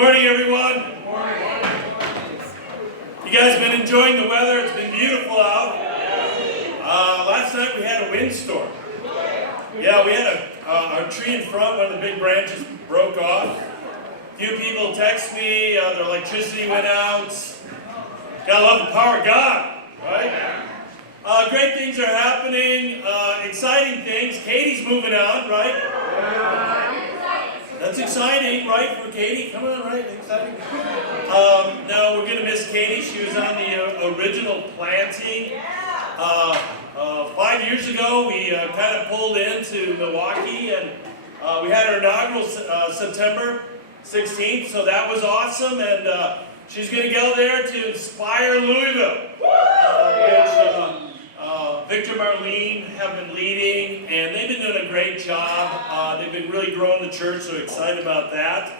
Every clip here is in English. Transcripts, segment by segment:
morning, everyone. Good morning. You guys been enjoying the weather? It's been beautiful out. Last night we had a windstorm. Yeah, we had our tree in front, one of the big branches broke off. A few people text me, their electricity went out. Gotta love the power of God, right? Great things are happening, exciting things. Katie's moving out, right? That's exciting, right, for Katie? Come on, right? Exciting. No, we're going to miss Katie. She was on the original planting. 5 years ago, we kind of pulled into Milwaukee, and we had our inaugural September 16th, so that was awesome. And she's going to go there to inspire Louisville, which Victor and Marlene have been leading, and they've been doing a great job. They've been really growing the church, so excited about that.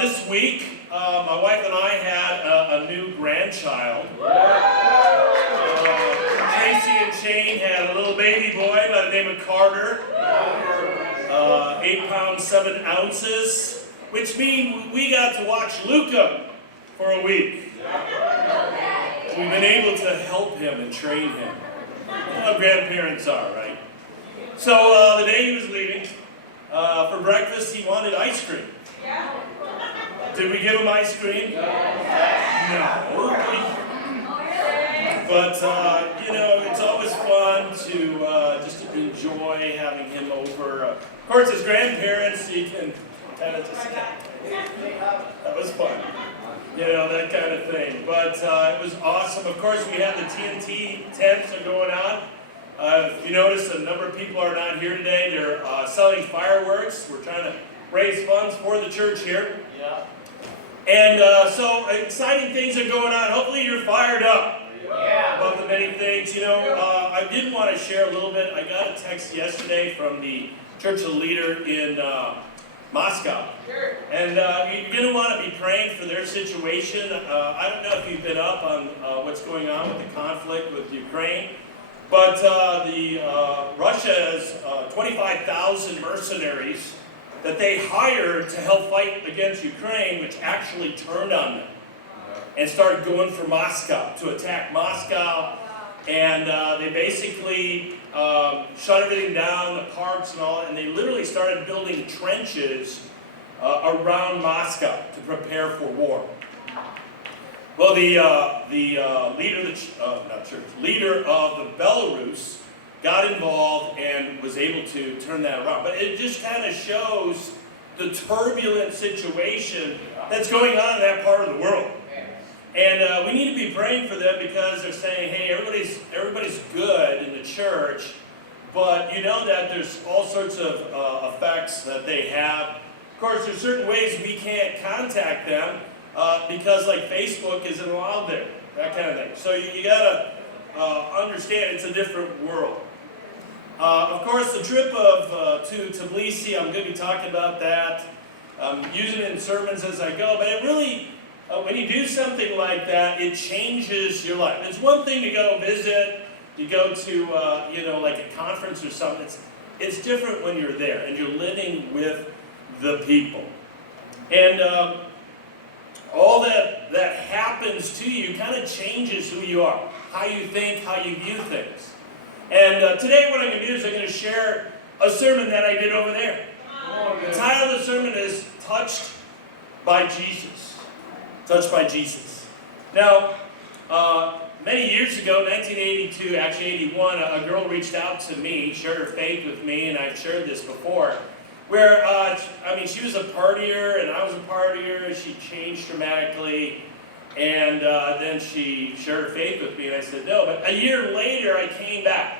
This week, my wife and I had a new grandchild. Tracy and Shane had a little baby boy by the name of Carter, 8 pounds, 7 ounces, which means we got to watch Luca for a week. So we've been able to help him and train him. You know how grandparents are, right? So the day he was leaving, for breakfast he wanted ice cream. Did we give him ice cream? No. But, you know, it's always fun to just enjoy having him over. Of course, as grandparents, you can kind of just, that was fun. You know, that kind of thing. But it was awesome. Of course, we had the TNT tents are going on. If you notice, a number of people are not here today. They're selling fireworks. We're trying to raise funds for the church here. Yeah. And so exciting things are going on. Hopefully you're fired up about the many things. You know, I did want to share a little bit. I got a text yesterday from the church leader in Moscow. And you're going to want to be praying for their situation. I don't know if you've been up on what's going on with the conflict with Ukraine, but Russia has 25,000 mercenaries that they hired to help fight against Ukraine, which actually turned on them and started going for Moscow, to attack Moscow. And they basically shut everything down, the parks and all, and they literally started building trenches around Moscow to prepare for war. Well, the leader of the Belarus got involved and was able to turn that around. But it just kind of shows the turbulent situation that's going on in that part of the world. And we need to be praying for them because they're saying, hey, everybody's good in the church, but you know that there's all sorts of effects that they have. Of course, there's certain ways we can't contact them because like Facebook isn't allowed there, that kind of thing. So you got to understand it's a different world. Of course, the trip to Tbilisi, I'm going to be talking about that. I'm using it in sermons as I go, but it really, when you do something like that, it changes your life. It's one thing to go visit, you go to, you know, like a conference or something. It's different when you're there and you're living with the people. And all that happens to you kind of changes who you are, how you think, how you view things. And today what I'm going to do is I'm going to share a sermon that I did over there. The title of the sermon is Touched by Jesus. Touched by Jesus. Now, many years ago, 1982, actually 81, a girl reached out to me, shared her faith with me, and I've shared this before, where, she was a partier, and I was a partier, and she changed dramatically, and then she shared her faith with me, and I said no. But a year later, I came back.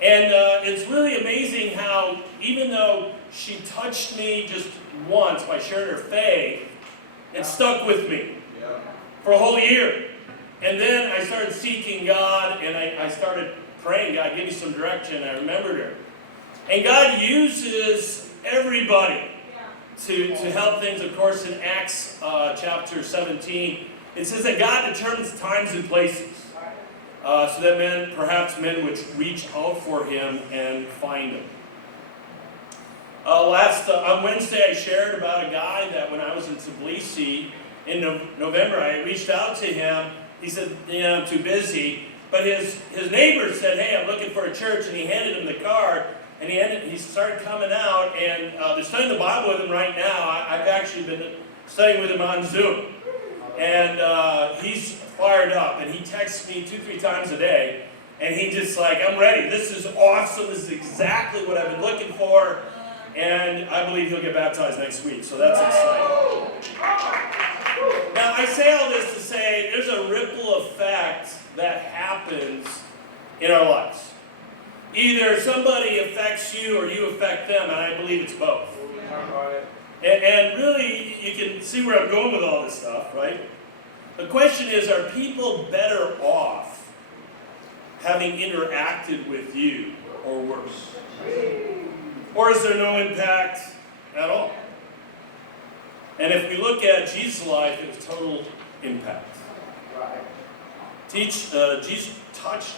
And it's really amazing how, even though she touched me just once by sharing her faith, it stuck with me for a whole year. And then I started seeking God, and I started praying, God, give me some direction. I remembered her. And God uses everybody to help things. Of course, in Acts chapter 17, it says that God determines times and places so that perhaps men would reach out for him and find him. On Wednesday, I shared about a guy that when I was in Tbilisi in November, I reached out to him. He said, I'm too busy. But his neighbor said, hey, I'm looking for a church, and he handed him the card, and he started coming out, and they're studying the Bible with him right now. I've actually been studying with him on Zoom. And he's fired up, and he texts me 2-3 times a day, and he just like, I'm ready. This is awesome. This is exactly what I've been looking for. And I believe he'll get baptized next week, so that's exciting. Now, I say all this to say there's a ripple effect that happens in our lives. Either somebody affects you or you affect them, and I believe it's both. And really, you can see where I'm going with all this stuff, right? The question is, are people better off having interacted with you or worse? Or is there no impact at all? And if we look at Jesus' life, it was total impact. Jesus touched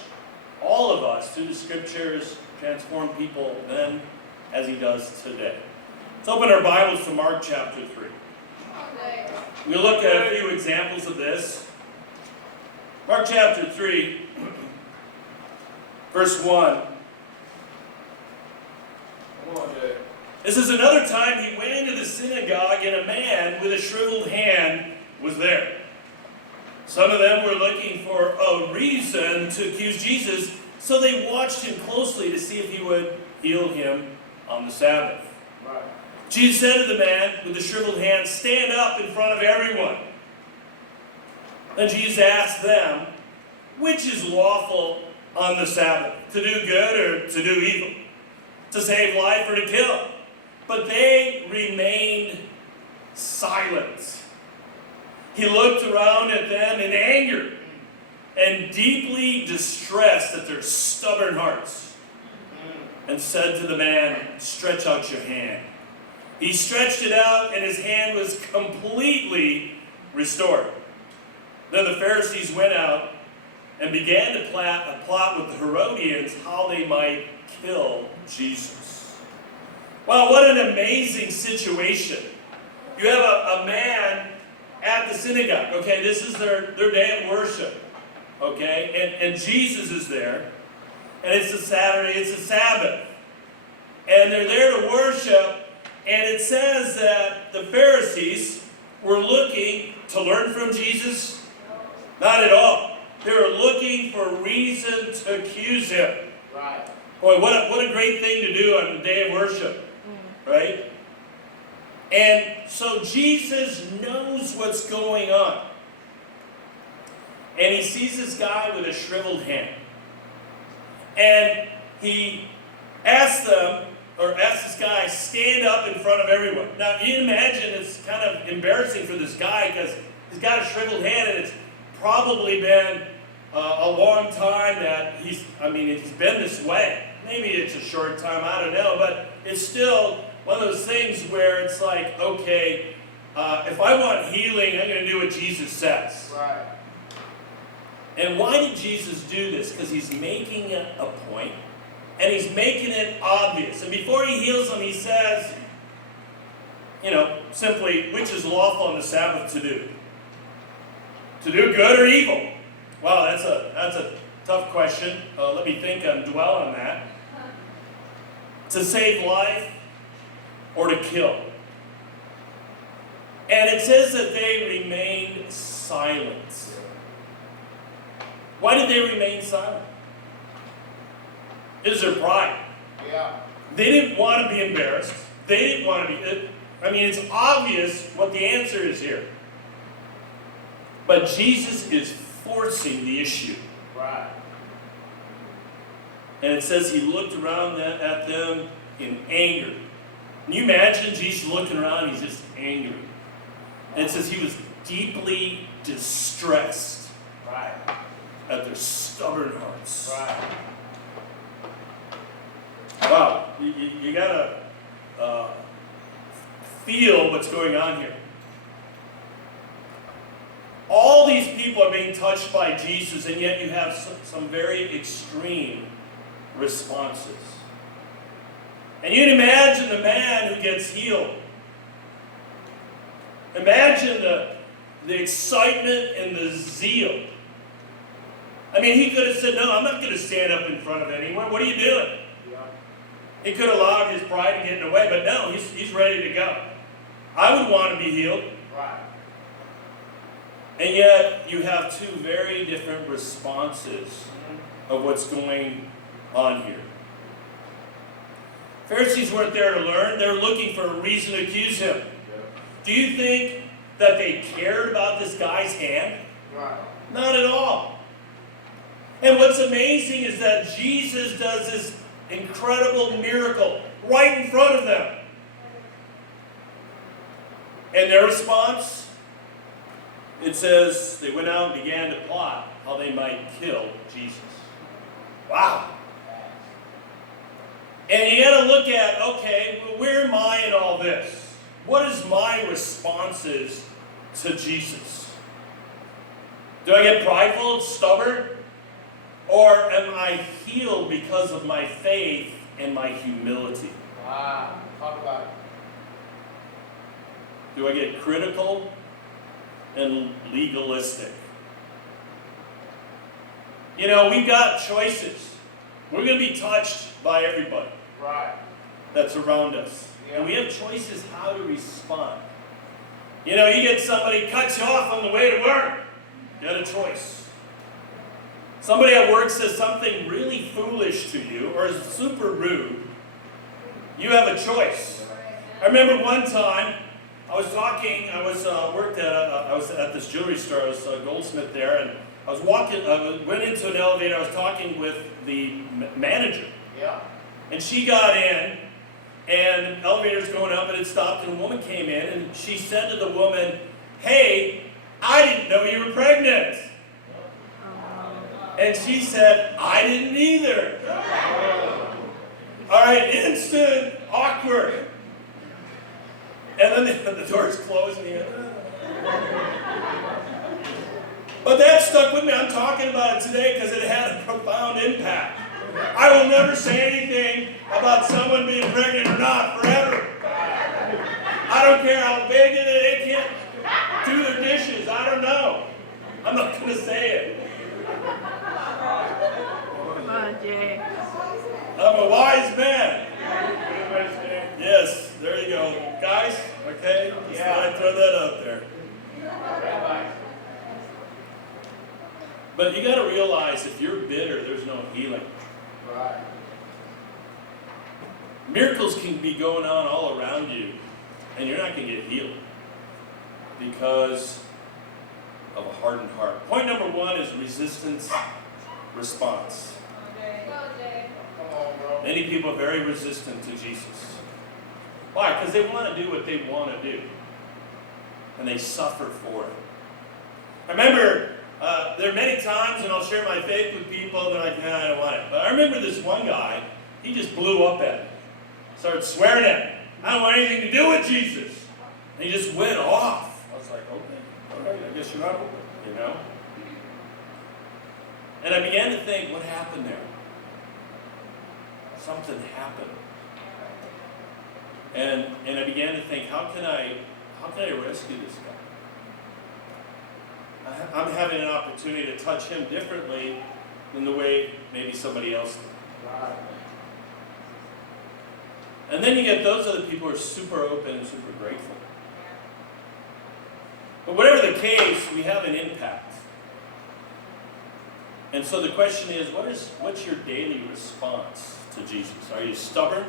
all of us through the scriptures, transformed people then as he does today. Let's open our Bibles to Mark chapter 3. We'll look at a few examples of this. Mark chapter 3, verse 1. This is another time he went into the synagogue, and a man with a shriveled hand was there. Some of them were looking for a reason to accuse Jesus, so they watched him closely to see if he would heal him on the Sabbath. Right. Jesus said to the man with the shriveled hand, stand up in front of everyone. Then Jesus asked them, which is lawful on the Sabbath, to do good or to do evil, to save life or to kill? But they remained silent. He looked around at them in anger and deeply distressed at their stubborn hearts, and said to the man, stretch out your hand. He stretched it out, and his hand was completely restored. Then the Pharisees went out and began to plot with the Herodians how they might kill Jesus. Wow, what an amazing situation. You have a man at the synagogue. Okay, this is their day of worship. Okay, and Jesus is there. And it's a Saturday, it's a Sabbath. And they're there to worship. And it says that the Pharisees were looking to learn from Jesus. Not at all. They were looking for a reason to accuse him. Right. Boy, what a great thing to do on the day of worship. Right? And so Jesus knows what's going on. And he sees this guy with a shriveled hand. And he asks this guy, stand up in front of everyone. Now, you imagine it's kind of embarrassing for this guy because he's got a shriveled hand, and it's probably been a long time that he's been this way. Maybe it's a short time, I don't know, but it's still one of those things where it's like, okay, if I want healing, I'm going to do what Jesus says. Right. And why did Jesus do this? Because he's making a point, and he's making it obvious. And before he heals them, he says, simply, which is lawful on the Sabbath to do? To do good or evil? Wow, that's a tough question. Let me think and dwell on that. To save life or to kill? And it says that they remained silent. Why did they remain silent? It was their pride. Yeah. They didn't want to be embarrassed. They didn't want to be... it's obvious what the answer is here. But Jesus is forcing the issue. Right. And it says he looked around at them in anger. Can you imagine Jesus looking around and he's just angry? And it says he was deeply distressed. Right. At their stubborn hearts. Right. Wow, you gotta feel what's going on here. All these people are being touched by Jesus, and yet you have some very extreme responses. And you can imagine the man who gets healed. Imagine the excitement and the zeal. I mean, he could have said, no, I'm not going to stand up in front of anyone. What are you doing? Yeah. He could have allowed his pride to get in the way, but no, he's ready to go. I would want to be healed. Right. And yet, you have two very different responses of what's going on here. Pharisees weren't there to learn. They were looking for a reason to accuse him. Yeah. Do you think that they cared about this guy's hand? Right. Not at all. And what's amazing is that Jesus does this incredible miracle right in front of them. And their response, it says, they went out and began to plot how they might kill Jesus. Wow. And you got to look at, okay, well, where am I in all this? What is my responses to Jesus? Do I get prideful, stubborn? Or am I healed because of my faith and my humility? Wow, talk about it. Do I get critical and legalistic? You know, we've got choices. We're going to be touched by everybody that's around us. Yeah. And we have choices how to respond. You know, you get somebody cuts you off on the way to work. You got a choice. Somebody at work says something really foolish to you or is super rude. You have a choice. I remember one time I was at this jewelry store. I was a goldsmith there, and I was went into an elevator. I was talking with the manager. Yeah. And she got in, and the elevator's going up, and it stopped, and a woman came in, and she said to the woman, "Hey, I didn't know you were pregnant." And she said, "I didn't either." All right, instant, awkward. And then the doors closed and But that stuck with me. I'm talking about it today because it had a profound impact. I will never say anything about someone being pregnant or not forever. I don't care how big it is. They can't do their dishes. I don't know. I'm not going to say it. Come on, Jay. I'm a wise man. Yes, there you go. Guys, okay? Just thought I'd throw that out there. But you got to realize if you're bitter, there's no healing. Right. Miracles can be going on all around you, and you're not going to get healed because of a hardened heart. Point number one is resistance response. Many people are very resistant to Jesus. Why? Because they want to do what they want to do. And they suffer for it. I remember there are many times when I'll share my faith with people and they're like, nah, I don't want it. But I remember this one guy, he just blew up at me. Started swearing at me. I don't want anything to do with Jesus. And he just went off. I was like, okay, all right, I guess you're not open, you know? And I began to think, what happened there? Something happened. And I began to think, how can I rescue this guy? I'm having an opportunity to touch him differently than the way maybe somebody else did. And then you get those other people who are super open and super grateful. But whatever the case, we have an impact. And so the question is, what's your daily response to Jesus? Are you stubborn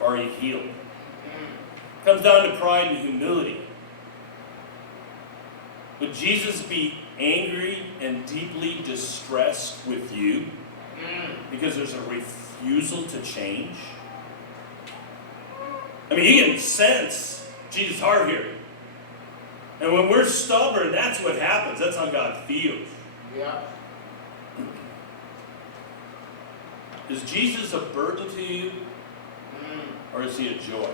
or are you healed? It comes down to pride and humility. Would Jesus be angry and deeply distressed with you because there's a refusal to change? I mean, you can sense Jesus' heart here. And when we're stubborn, that's what happens. That's how God feels. Yeah. Is Jesus a burden to you? Or is he a joy?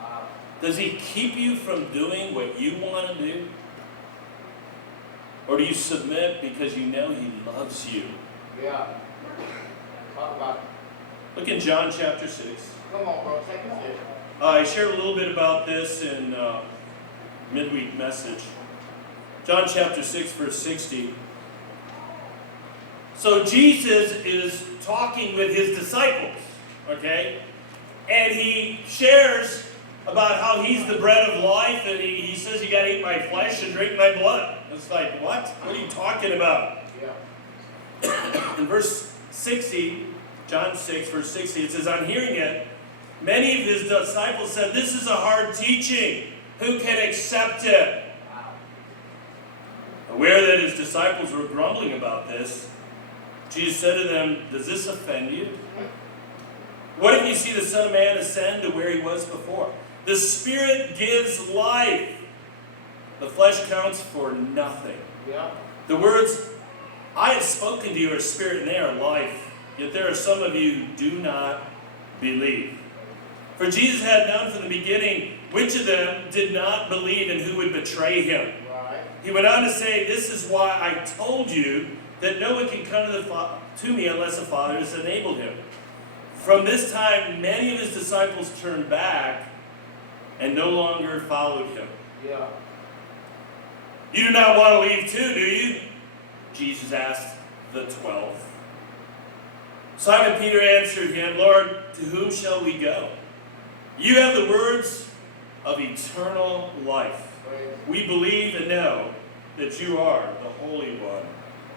Wow. Does he keep you from doing what you want to do? Or do you submit because you know he loves you? Yeah. Talk about Look in John chapter 6. Come on, bro. Take a seat. I shared a little bit about this in midweek message. John chapter 6, verse 60. So Jesus is talking with his disciples, okay? And he shares about how he's the bread of life, and he says you got to eat my flesh and drink my blood. It's like, what? What are you talking about? Yeah. In verse 60, John 6, verse 60, it says, on hearing it, many of his disciples said, this is a hard teaching. Who can accept it? Aware that his disciples were grumbling about this, Jesus said to them, does this offend you? What if you see the Son of Man ascend to where he was before? The Spirit gives life. The flesh counts for nothing. Yeah. The words, I have spoken to you are spirit and they are life. Yet there are some of you who do not believe. For Jesus had known from the beginning which of them did not believe and who would betray him. Right. He went on to say, this is why I told you that no one can come to me unless the Father has enabled him. From this time, many of his disciples turned back and no longer followed him. Yeah. You do not want to leave too, do you? Jesus asked the 12. Simon Peter answered him, Lord, to whom shall we go? You have the words of eternal life. Praise. We believe and know that you are the Holy One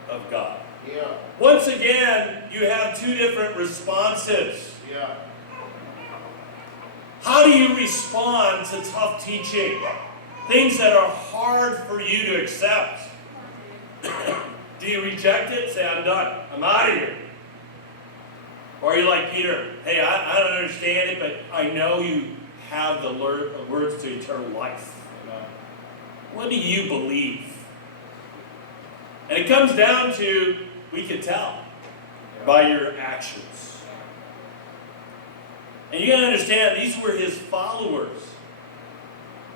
of God. Yeah. Once again, you have two different responses. Yeah. How do you respond to tough teaching? Things that are hard for you to accept. Do you reject it? Say, I'm done. I'm out of here. Or are you like Peter? Hey, I don't understand it, but I know you have the words to eternal life. Amen. What do you believe? And it comes down to, we can tell by your actions. And you got to understand, these were his followers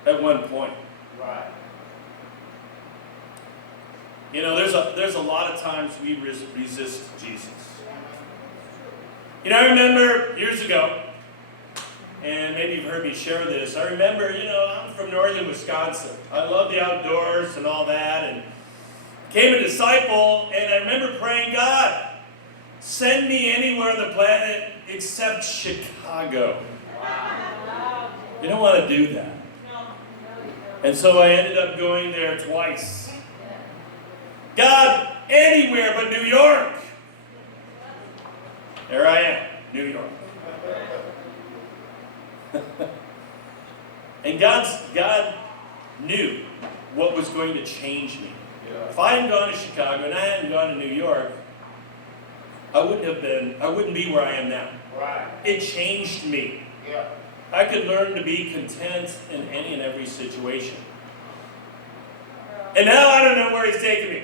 at one point. Right. You know, there's a lot of times we resist Jesus. You know, I remember years ago, and maybe you've heard me share this, I remember, I'm from northern Wisconsin. I love the outdoors and all that, and became a disciple, and I remember praying, God, send me anywhere on the planet except Chicago. Wow. You don't want to do that. And so I ended up going there twice. God, anywhere but New York. There I am, New York. And God knew what was going to change me. Yeah. If I hadn't gone to Chicago and I hadn't gone to New York, I wouldn't be where I am now. Right. It changed me. Yeah. I could learn to be content in any and every situation. And now I don't know where he's taking me.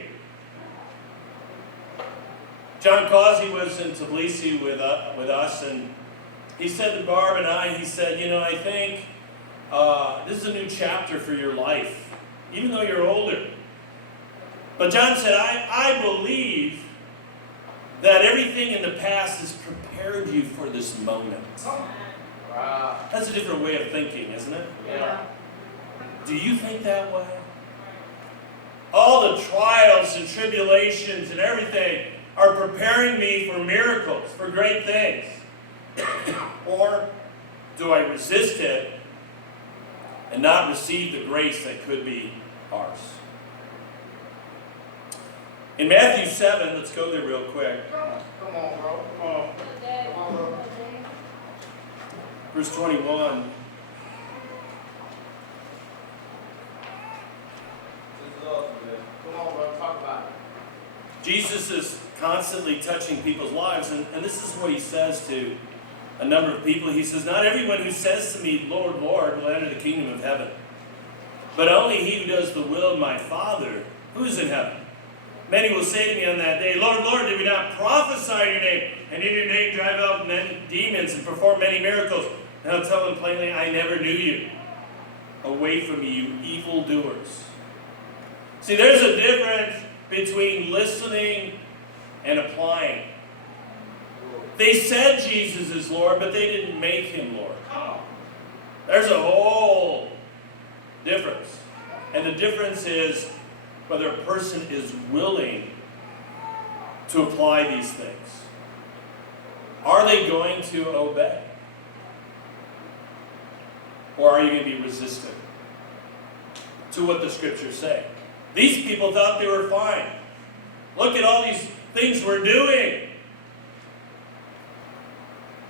John Causey was in Tbilisi with us, and he said to Barb and I, he said, I think this is a new chapter for your life, even though you're older. But John said, I believe that everything in the past has prepared you for this moment. Wow. That's a different way of thinking, isn't it? Yeah. Do you think that way? All the trials and tribulations and everything are preparing me for miracles, for great things. Or do I resist it and not receive the grace that could be ours? In Matthew 7, let's go there real quick. Come on, bro. Come on. Come on, bro. Verse 21. Come on, bro. Talk about it. Jesus is constantly touching people's lives, and this is what he says to a number of people. He says, not everyone who says to me, Lord, Lord, will enter the kingdom of heaven, but only he who does the will of my Father who is in heaven. Many will say to me on that day, Lord, Lord, did we not prophesy in your name, and in your name drive out many demons and perform many miracles? And I'll tell them plainly, I never knew you. Away from me, you evildoers. See, there's a difference between listening and applying. They said Jesus is Lord, but they didn't make him Lord. Come on. There's a whole difference. And the difference is whether a person is willing to apply these things. Are they going to obey? Or are you going to be resistant to what the scriptures say? These people thought they were fine. Look at all these things we're doing.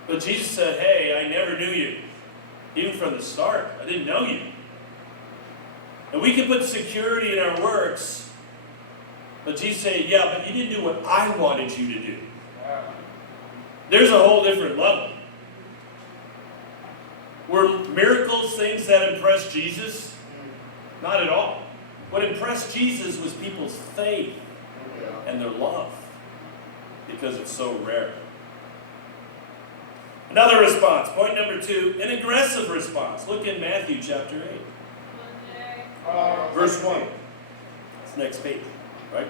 But Jesus said, hey, I never knew you. Even from the start, I didn't know you. And we can put security in our works. But Jesus said, yeah, but you didn't do what I wanted you to do. There's a whole different level. Were miracles things that impressed Jesus? Not at all. What impressed Jesus was people's faith and their love, because it's so rare. Another response, point number 2, an aggressive response. Look in Matthew chapter 8. Verse 1. It's the next page, right?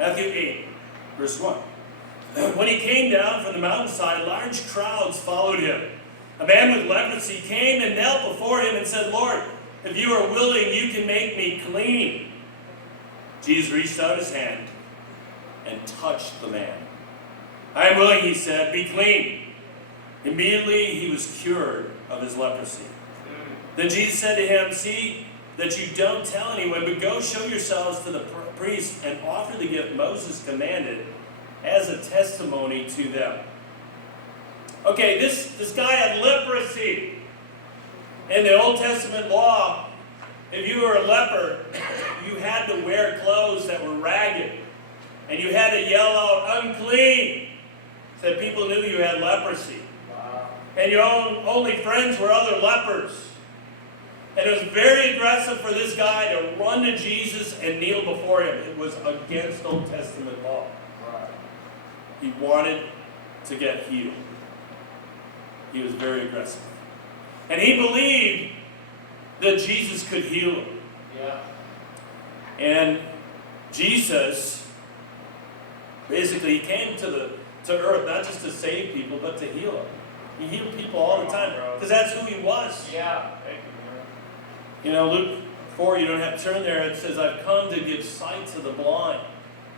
Matthew 8, verse 1. When he came down from the mountainside, large crowds followed him. A man with leprosy came and knelt before him and said, Lord, if you are willing, you can make me clean. Jesus reached out his hand and touched the man. I am willing, he said, be clean. Immediately he was cured of his leprosy. Then Jesus said to him, see that you don't tell anyone, but go show yourselves to the priest and offer the gift Moses commanded as a testimony to them. Okay, this guy had leprosy. In the Old Testament law, if you were a leper, you had to wear clothes that were ragged. And you had to yell out, unclean, so that people knew you had leprosy. And your only friends were other lepers. And it was very aggressive for this guy to run to Jesus and kneel before him. It was against Old Testament law. He wanted to get healed. He was very aggressive. And he believed that Jesus could heal him. Yeah. And Jesus, basically, he came to earth not just to save people, but to heal them. He healed people all the time, because that's who he was. Yeah. Thank you, man. You know, Luke 4, you don't have to turn there, it says, I've come to give sight to the blind,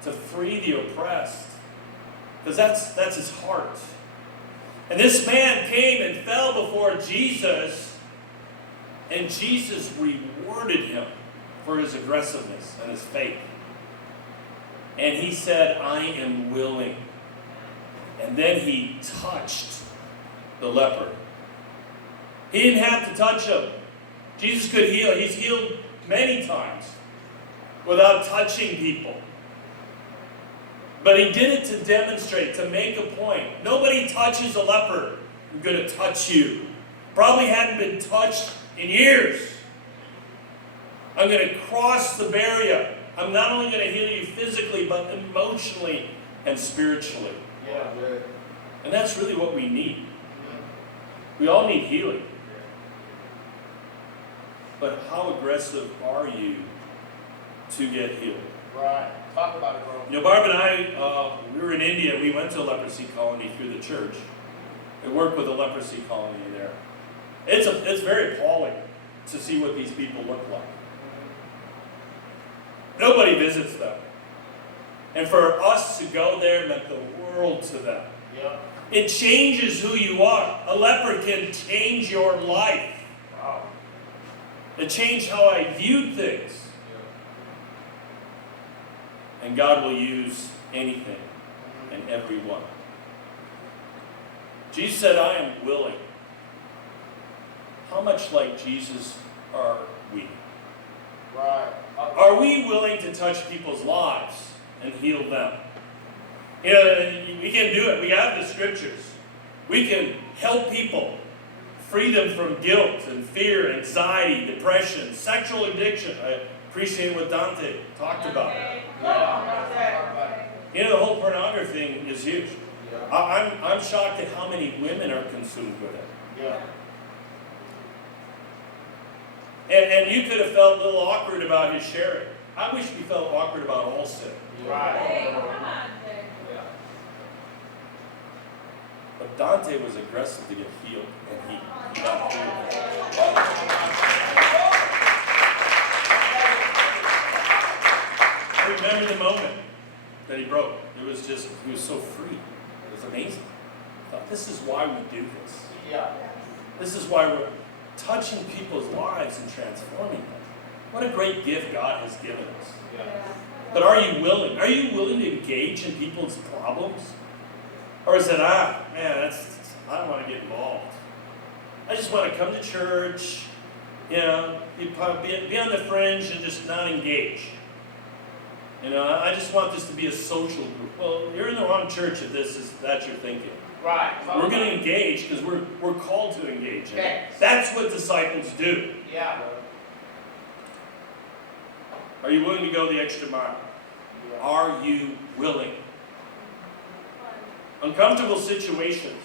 to free the oppressed. Because that's his heart. And this man came and fell before Jesus, and Jesus rewarded him for his aggressiveness and his faith. And he said, I am willing. And then he touched the leper. He didn't have to touch him. Jesus could heal. He's healed many times without touching people. But he did it to demonstrate, to make a point. Nobody touches a leper. I'm going to touch you. Probably hadn't been touched in years. I'm going to cross the barrier. I'm not only going to heal you physically, but emotionally and spiritually. Yeah. And that's really what we need. We all need healing. But how aggressive are you to get healed? Right. Talk about it, bro. You know, Barb and I, we were in India. We went to a leprosy colony through the church. We worked with a leprosy colony there. It's very appalling to see what these people look like. Nobody visits them. And for us to go there meant the world to them. Yeah. It changes who you are. A leper can change your life. Wow. It changed how I viewed things. And God will use anything and everyone. Jesus said, I am willing. How much like Jesus are we? Right. Are we willing to touch people's lives and heal them? You know, we can do it. We have the scriptures. We can help people, free them from guilt and fear, anxiety, depression, sexual addiction. I appreciate what Dante talked about. You know, the whole pornography thing is huge. Yeah. I'm shocked at how many women are consumed with it. Yeah. And you could have felt a little awkward about his sharing. I wish we felt awkward about all sin. Right. Hey, come on, Yeah. But Dante was aggressive to get healed, and he got healed. I remember the moment that he broke. It was just, he was so free. It was amazing. I thought, this is why we do this. Yeah. This is why we're touching people's lives and transforming them. What a great gift God has given us. Yeah. But are you willing? Are you willing to engage in people's problems? Or is it, man, I don't want to get involved. I just want to come to church, be on the fringe and just not engage. I just want this to be a social group. Well, you're in the wrong church if that's your thinking. Right. We're going to engage because we're called to engage in it. Okay. That's what disciples do. Yeah. Are you willing to go the extra mile? Are you willing? Uncomfortable situations.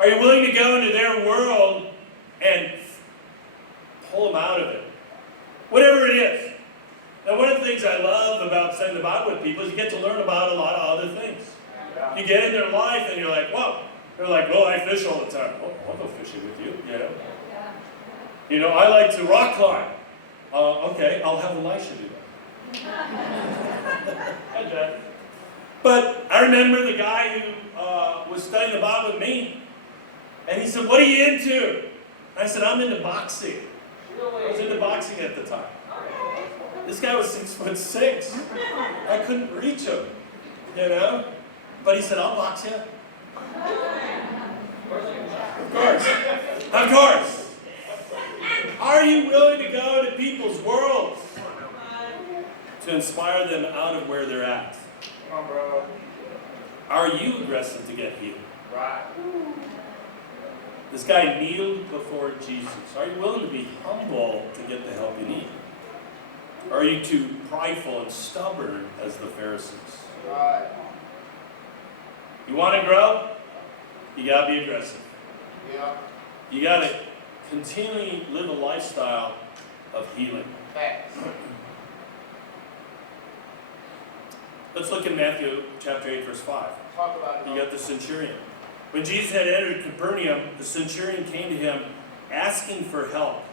Are you willing to go into their world and pull them out of it? Whatever it is. Now, one of the things I love about studying the Bible with people is you get to learn about a lot of other things. Yeah. You get in their life and you're like, whoa. They're like, well, I fish all the time. Oh, I'll go fishing with you, I like to rock climb. Okay, I'll have Elisha do that. But I remember the guy who was studying the Bible with me, and he said, what are you into? I said, I'm into boxing. I was into boxing at the time. This guy was 6'6". I couldn't reach him, But he said, I'll box you. Of course. Are you willing to go to people's worlds to inspire them out of where they're at? Come on, bro. Are you aggressive to get healed? Right. This guy kneeled before Jesus. Are you willing to be humble to get the help you need? Or are you too prideful and stubborn as the Pharisees? Right. You want to grow? You got to be aggressive. Yeah. You got to continually live a lifestyle of healing. Facts. Let's look at Matthew chapter 8, verse 5. Talk about it. You got the centurion. When Jesus had entered Capernaum, the centurion came to him asking for help.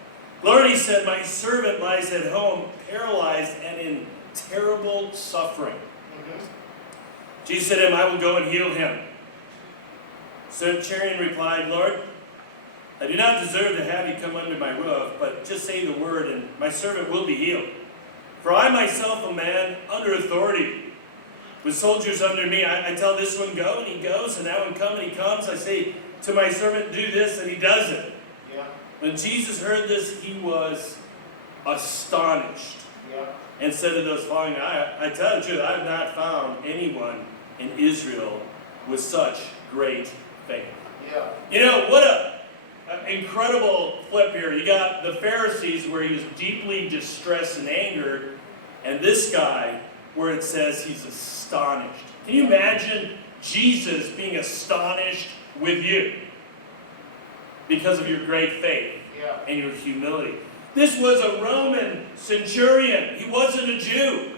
Lord, he said, my servant lies at home, paralyzed and in terrible suffering. Mm-hmm. Jesus said to him, I will go and heal him. Centurion replied, Lord, I do not deserve to have you come under my roof, but just say the word and my servant will be healed. For I myself am a man under authority, with soldiers under me. I tell this one, go, and he goes, and that one, come, and he comes. I say to my servant, do this, and he does it. Yeah. When Jesus heard this, he was astonished, and said to those following, I tell you the truth, I have not found anyone in Israel with such great faith. Yeah. What an incredible flip here. You got the Pharisees where he was deeply distressed and angered, and this guy where it says he's astonished. Can you imagine Jesus being astonished with you because of your great faith and your humility? This was a Roman centurion. He wasn't a Jew.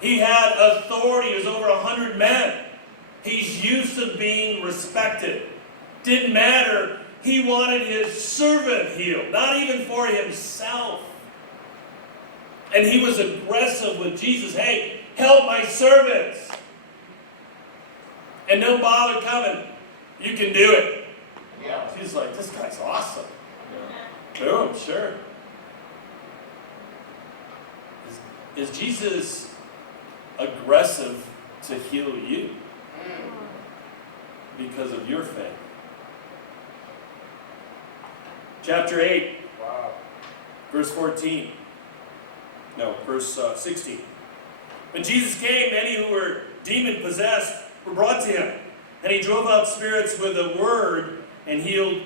He had authority. It was over 100 men. He's used to being respected. Didn't matter. He wanted his servant healed, not even for himself. And he was aggressive with Jesus. Hey, help my servants. And don't bother coming. You can do it. Yeah. He's like, this guy's awesome. Boom, sure. Is Jesus aggressive to heal you because of your faith? Chapter 8, Wow. verse 14. No, verse 16. When Jesus came, many who were demon-possessed were brought to him, and he drove out spirits with a word and healed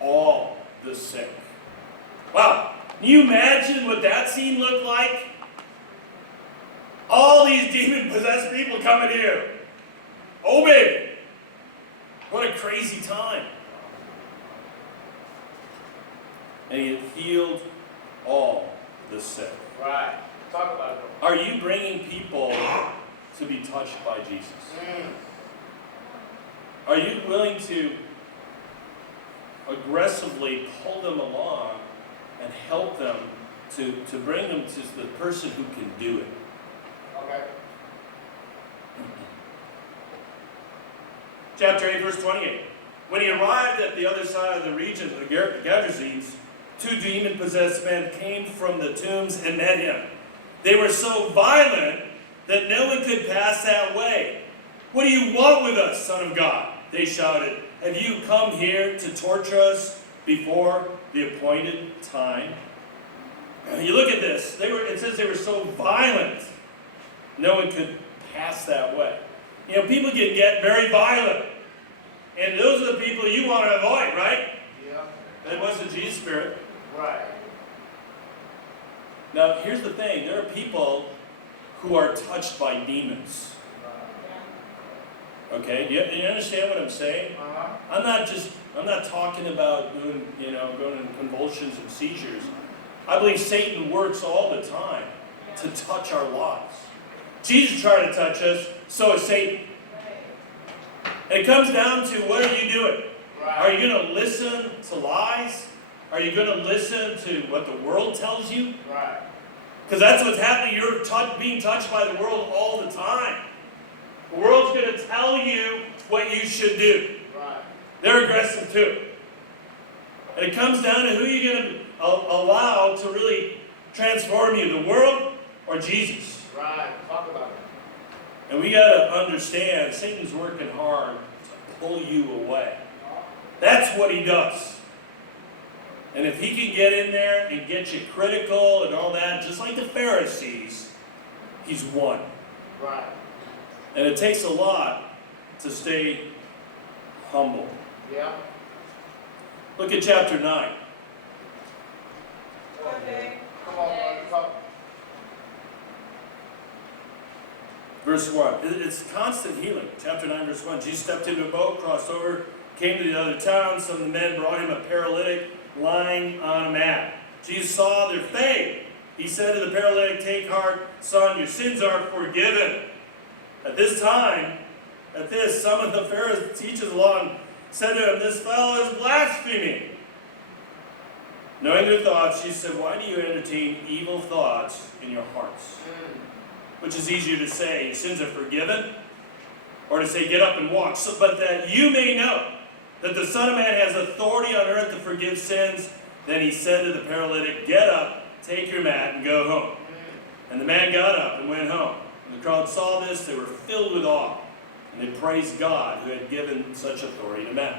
all the sick. Wow, can you imagine what that scene looked like? All these demon-possessed people coming here. Oh, baby. What a crazy time. And he healed all the sick. Right. Talk about it. Are you bringing people to be touched by Jesus? Are you willing to aggressively pull them along and help them to bring them to the person who can do it? Okay. Chapter 8, verse 28. When he arrived at the other side of the region of the Gadarenes, 2 demon-possessed men came from the tombs and met him. They were so violent that no one could pass that way. "What do you want with us, Son of God?" they shouted. "Have you come here to torture us before the appointed time?" You look at this. It says they were so violent, no one could pass that way. You know, people can get very violent. And those are the people you want to avoid, right? Yeah. That wasn't Jesus' spirit. Right. Now, here's the thing. There are people who are touched by demons. Okay? Do you understand what I'm saying? I'm not talking about going into convulsions and seizures. I believe Satan works all the time to touch our lives. Jesus tried to touch us, so is Satan. And it comes down to, what are you doing? Right. Are you going to listen to lies? Are you going to listen to what the world tells you? Right. Because that's what's happening. You're being touched by the world all the time. The world's going to tell you what you should do. Right. They're aggressive too. And it comes down to who you're going to allow to really transform you, the world or Jesus. Right. Talk about it. And we got to understand, Satan's working hard to pull you away. That's what he does. And if he can get in there and get you critical and all that, just like the Pharisees, he's won. Right. And it takes a lot to stay humble. Yeah. Look at chapter 9. Okay. Come on, brother. Talk. Verse 1. It's constant healing. Chapter 9, verse 1. Jesus stepped into a boat, crossed over, came to the other town. Some of the men brought him a paralytic lying on a mat. Jesus saw their faith. He said to the paralytic, "Take heart, son, your sins are forgiven." At this, some of the Pharisees, teachers of the law, said to him, "This fellow is blaspheming." Knowing their thoughts, Jesus said, "Why do you entertain evil thoughts in your hearts?" Which is easier to say, "Your sins are forgiven," or to say, "Get up and walk." But that you may know that the Son of Man has authority on earth to forgive sins. Then he said to the paralytic, "Get up, take your mat, and go home." And the man got up and went home. When the crowd saw this, they were filled with awe. And they praised God who had given such authority to men.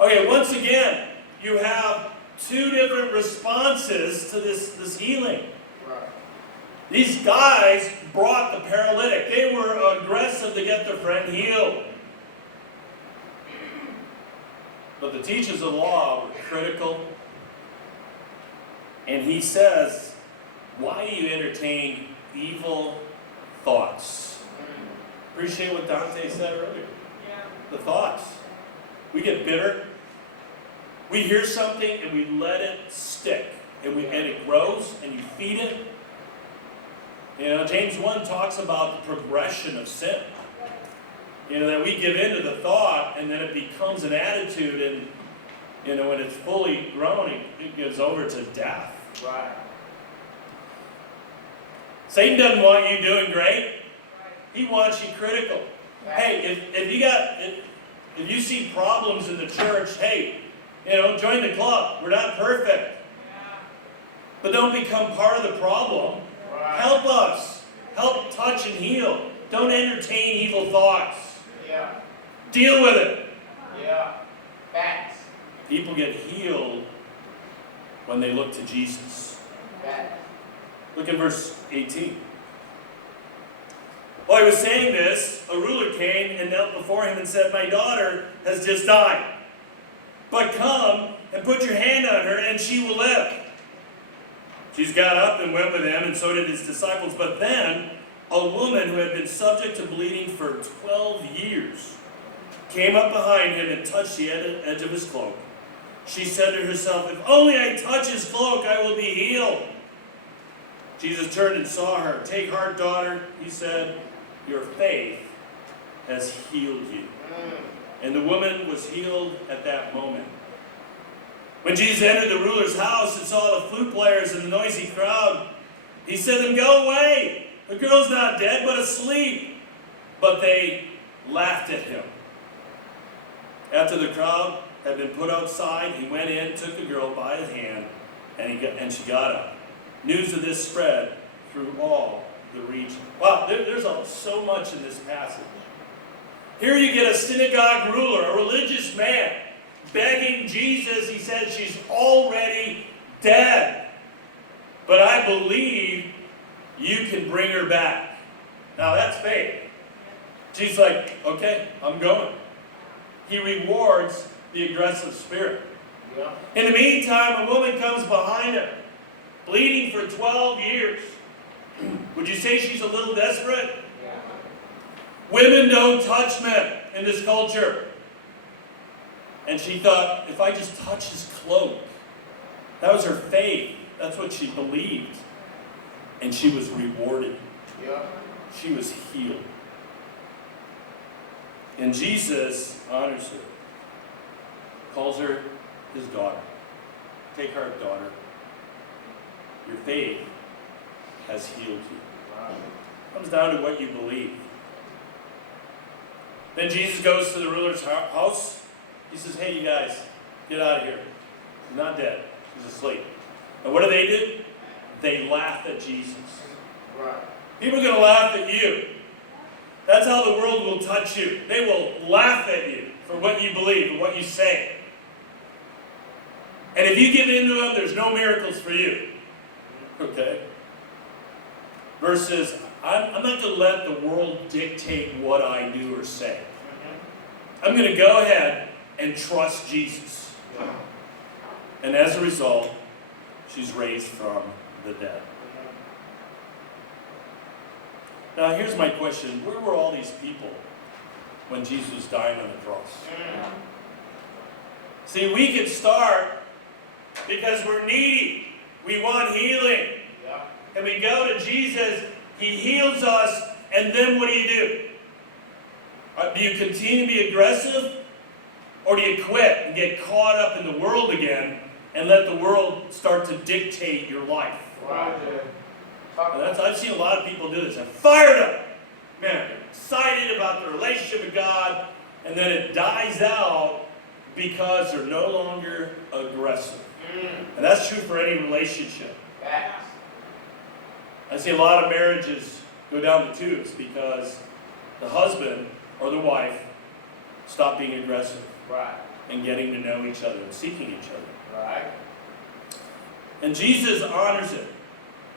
Okay, once again, you have 2 different responses to this healing. Right. These guys brought the paralytic. They were aggressive to get their friend healed. But the teachers of the law were critical. And he says, "Why do you entertain evil thoughts?" Appreciate what Dante said earlier. Yeah. The thoughts. We get bitter. We hear something and we let it stick. And it grows and you feed it. You know, James 1 talks about the progression of sin. You know, that we give into the thought and then it becomes an attitude, and, you know, when it's fully grown, it goes over to death. Right. Satan doesn't want you doing great. He wants you critical. Hey, if you see problems in the church, hey, you know, join the club. We're not perfect. But don't become part of the problem. Right. Help us. Help touch and heal. Don't entertain evil thoughts. Yeah. Deal with it. Yeah. Facts. People get healed when they look to Jesus. Facts. Look at verse 18. While he was saying this, a ruler came and knelt before him and said, "My daughter has just died. But come and put your hand on her and she will live." Jesus got up and went with him, and so did his disciples. But then a woman who had been subject to bleeding for 12 years came up behind him and touched the edge of his cloak. She said to herself, "If only I touch his cloak, I will be healed." Jesus turned and saw her. "Take heart, daughter," he said. "Your faith has healed you." And the woman was healed at that moment. When Jesus entered the ruler's house and saw the flute players and the noisy crowd, he said to them, "Go away! The girl's not dead, but asleep." But they laughed at him. After the crowd had been put outside, he went in, took the girl by the hand, and she got up. News of this spread through all the region. Wow, there's so much in this passage. Here you get a synagogue ruler, a religious man, begging Jesus. He says she's already dead, but I believe you can bring her back. Now that's faith. Jesus like, okay, I'm going. He rewards the aggressive spirit. Yeah. In the meantime, a woman comes behind him, bleeding for 12 years. Would you say she's a little desperate? Yeah. Women don't touch men in this culture. And she thought, if I just touch his cloak, that was her faith. That's what she believed. And she was rewarded. Yeah. She was healed. And Jesus honors her. Calls her his daughter. Take heart, daughter. Your faith has healed you. Wow. It comes down to what you believe. Then Jesus goes to the ruler's house. He says, "Hey, you guys, get out of here. He's not dead. He's asleep." And what do? They laugh at Jesus. Right. People are going to laugh at you. That's how the world will touch you. They will laugh at you for what you believe and what you say. And if you give in to them, there's no miracles for you. Okay? Versus, I'm not going to let the world dictate what I do or say. I'm going to go ahead and trust Jesus. And as a result, she's raised from the dead. Now here's my question. Where were all these people when Jesus was dying on the cross? See, we can start because we're needy. We want healing. Yeah. And we go to Jesus, he heals us, and then what do? Do you continue to be aggressive? Or do you quit and get caught up in the world again and let the world start to dictate your life? Right. And I've seen a lot of people do this. They're fired up. Man, excited about the relationship with God, and then it dies out because they're no longer aggressive. And that's true for any relationship. I see a lot of marriages go down the tubes because the husband or the wife stop being aggressive. Right. And getting to know each other and seeking each other. Right. And Jesus honors it.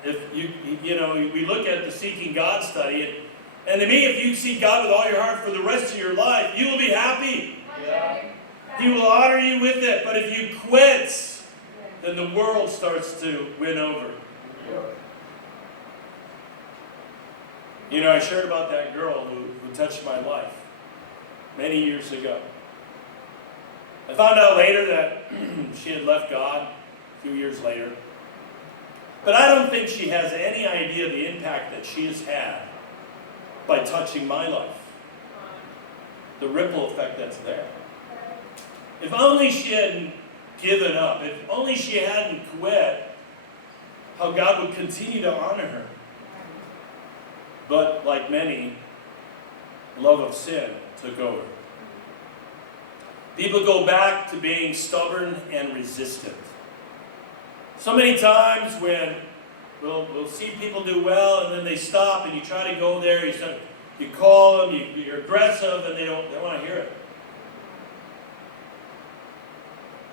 If we look at the Seeking God study, and to me, if you seek God with all your heart for the rest of your life, you will be happy. Yeah. He will honor you with it. But if you quit, then the world starts to win over. Yeah. I shared about that girl who touched my life many years ago. I found out later that she had left God a few years later. But I don't think she has any idea of the impact that she has had by touching my life. The ripple effect that's there. If only she hadn't given up, if only she hadn't quit, how God would continue to honor her. But like many, love of sin took over. People go back to being stubborn and resistant. So many times when we'll see people do well and then they stop and you try to go there, you call them, you're aggressive, and they want to hear it.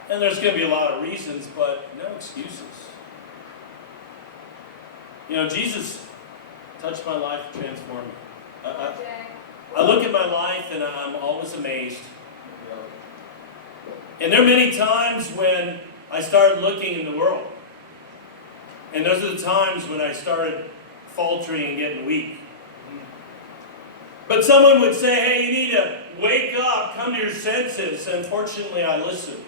And there's going to be a lot of reasons, but no excuses. Jesus touched my life, transformed me. I look at my life and I'm always amazed. And there are many times when I started looking in the world. And those are the times when I started faltering and getting weak. But someone would say, "Hey, you need to wake up, come to your senses." And fortunately, I listened.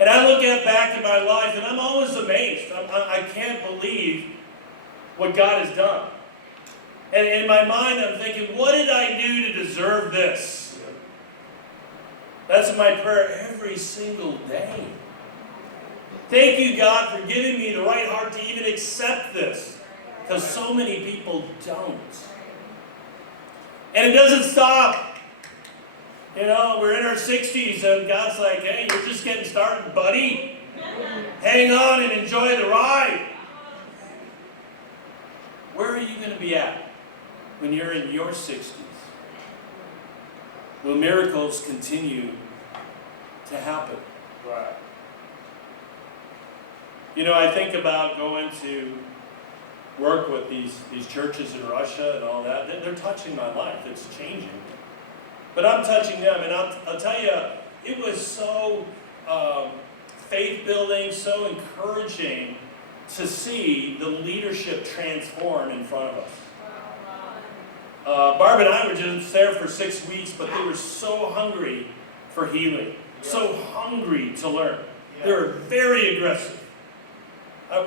And I look back at my life, and I'm always amazed. I can't believe what God has done. And in my mind, I'm thinking, what did I do to deserve this? That's my prayer every single day. Thank you, God, for giving me the right heart to even accept this. Because so many people don't. And it doesn't stop. You know, we're in our 60s and God's like, hey, you're just getting started, buddy. Hang on and enjoy the ride. Where are you going to be at when you're in your 60s? Will miracles continue to happen? Right. You know, I think about going to work with these churches in Russia and all that. They're touching my life. It's changing me. But I'm touching them. And I'll tell you, it was so faith-building, so encouraging to see the leadership transform in front of us. Barb and I were just there for 6 weeks, but they were so hungry for healing, so hungry to learn. They were very aggressive.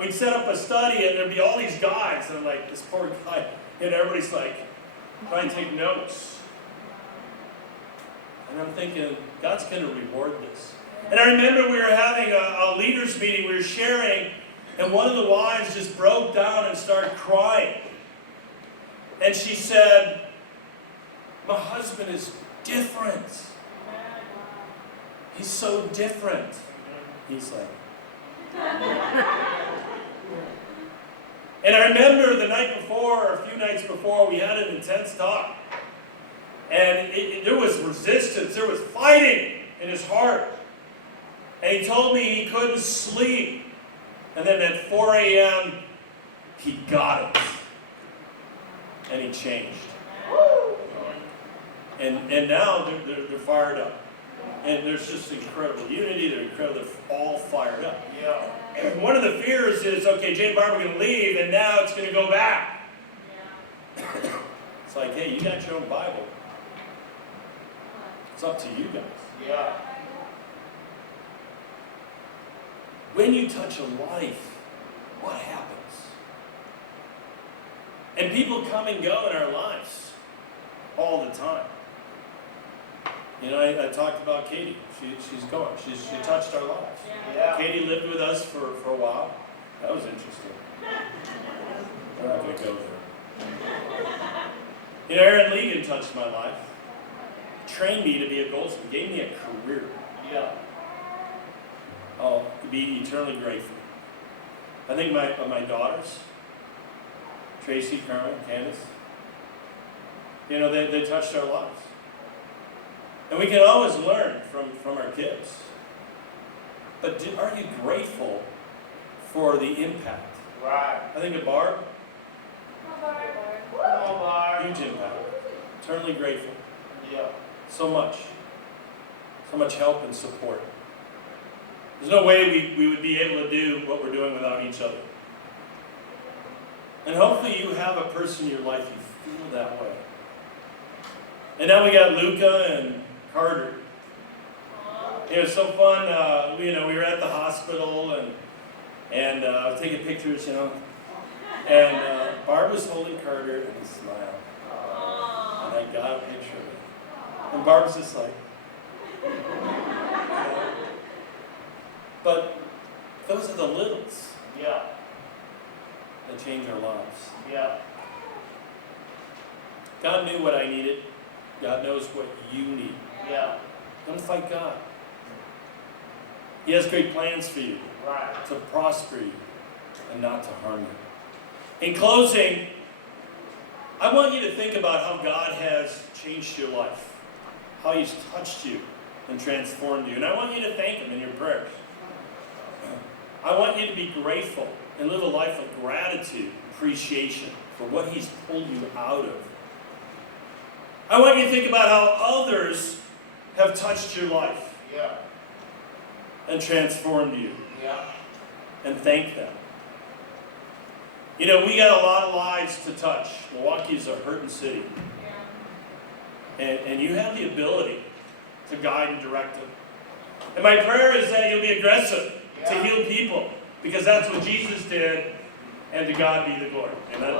We'd set up a study, and there'd be all these guys, and I'm like, this poor guy, and everybody's like, trying to take notes. And I'm thinking, God's going to reward this. And I remember we were having a leaders meeting, we were sharing, and one of the wives just broke down and started crying. And she said, my husband is different. He's so different. He's like, and I remember the night before, or a few nights before, we had an intense talk. And there was resistance, there was fighting in his heart. And he told me he couldn't sleep. And then at 4 a.m., he got it. And he changed. And now they're fired up. And there's just incredible unity, they're all fired up. Yeah. And one of the fears is, okay, Jay and Barb are going to leave, and now it's going to go back. It's like, hey, you got your own Bible. It's up to you guys. Yeah. When you touch a life, what happens? And people come and go in our lives all the time. You know, I talked about Katie. She's gone. She touched our lives. Yeah. Katie lived with us for a while. That was interesting. We're not going to go there. You know, Aaron Legan touched my life. Trained me to be a goldsmith. Gave me a career. Yeah. I'll be eternally grateful. I think my daughters, Tracy, Carmen, Candace, you know, they touched our lives. And we can always learn from our kids. But are you grateful for the impact? Right. I think of Barb, Come on, Barb. huge impact. Eternally grateful. Yeah. So much help and support. There's no way we would be able to do what we're doing without each other. And hopefully you have a person in your life you feel that way. And now we got Luca and Carter. It was so fun. You know, we were at the hospital and taking pictures, you know. And Barb was holding Carter and he smiled. And I got a picture of it. And Barb's just like, but those are the littles Yeah. that change our lives. Yeah. God knew what I needed. God knows what you need. Yeah. Don't fight God. He has great plans for you, Right. to prosper you and not to harm you. In closing, I want you to think about how God has changed your life, how He's touched you and transformed you. And I want you to thank Him in your prayers. I want you to be grateful and live a life of gratitude, appreciation for what He's pulled you out of. I want you to think about how others have touched your life Yeah. and transformed you, Yeah. and thank them. You know, we got a lot of lives to touch. Milwaukee is a hurting city. And you have the ability to guide and direct them. And my prayer is that you'll be aggressive to heal people, because that's what Jesus did, and to God be the glory. Amen.